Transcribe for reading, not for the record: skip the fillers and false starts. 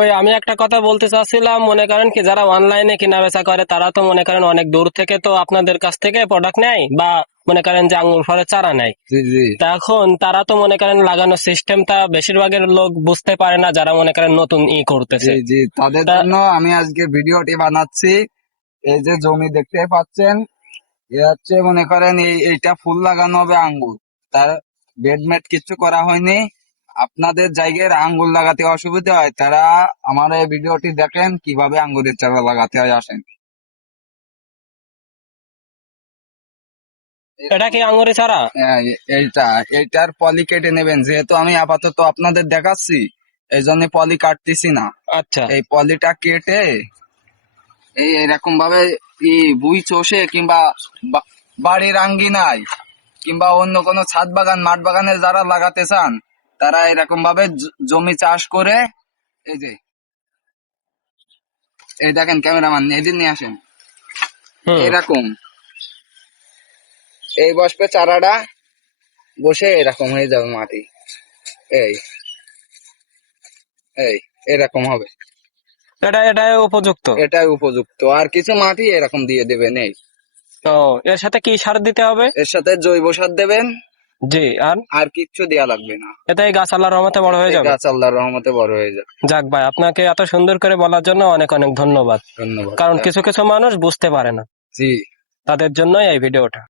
ওই আমি একটা কথা বলতে চাচ্ছিলাম, মনে করেন কি যারা অনলাইনে কেনা বেচা করে তারা তো মনে করেন অনেক দূর থেকে তো আপনাদের কাছ থেকে প্রোডাক্ট নেয়, বা মনে করেন যে আঙ্গুর ফলের চারা নেয়। জি জি তা এখন তারা তো মনে করেন লাগানোর সিস্টেমটা বেশিরভাগের লোক বুঝতে পারে না, যারা মনে করেন নতুন জি করতেছে। জি তাদের তা জন্য আমি আজকে ভিডিওটি বানাচ্ছি। এই যে জমি দেখতে পাচ্ছেন, এ হচ্ছে মনে করেন এইটা ফুল লাগানো হবে আঙ্গুর। তার বেডমেট কিছু করা হয়নি। আপনাদের জায়গায় আঙ্গুর লাগাতে অসুবিধা হয়, তারা আমার এই ভিডিওটি দেখেন কিভাবে আঙ্গুরের চারা লাগাতে হয়, আসেন। এটা কি আঙ্গুরের চারা? হ্যাঁ, এইটার পলি কেটে নেবেন, যেহেতু আমি আপাতত আপনাদের দেখাচ্ছি এই জন্য পলি কাটতেছি না। আচ্ছা। এই পলিটা কেটে এরকম ভাবে ভুই চষে কিংবা বাড়ির আঙ্গিনায় কিংবা অন্য কোনো ছাদ বাগান মাঠ বাগানে যারা লাগাতে চান, তারা এরকম ভাবে জমি চাষ করে, এই যে এই দেখেন ক্যামেরাম্যান এদিন নিয়ে আসেন, হুম। এরকম এই বসবে চারাটা, বসে এরকম হয়ে যাবে মাটি, এই এই এরকম হবে। এটাই উপযুক্ত। এটাই উপযুক্ত, আর কিছু মাটি এরকম দিয়ে দেবেন। এই তো এর সাথে কি সার দিতে হবে? এর সাথে জৈব সার দেবেন, জি। আর আর কিচ্ছু দেয়া লাগবে না। এতে এই গাছ আল্লাহর রহমতে বড় হয়ে এই যাবে। গাছ আল্লাহর রহমতে বড় হয়ে যাবে। যাক ভাই, আপনাকে এত সুন্দর করে বলার জন্য অনেক অনেক ধন্যবাদ। ধন্যবাদ। কারণ কিছু কিছু মানুষ বুঝতে পারে না, জি। তাদের জন্যই এই ভিডিওটা।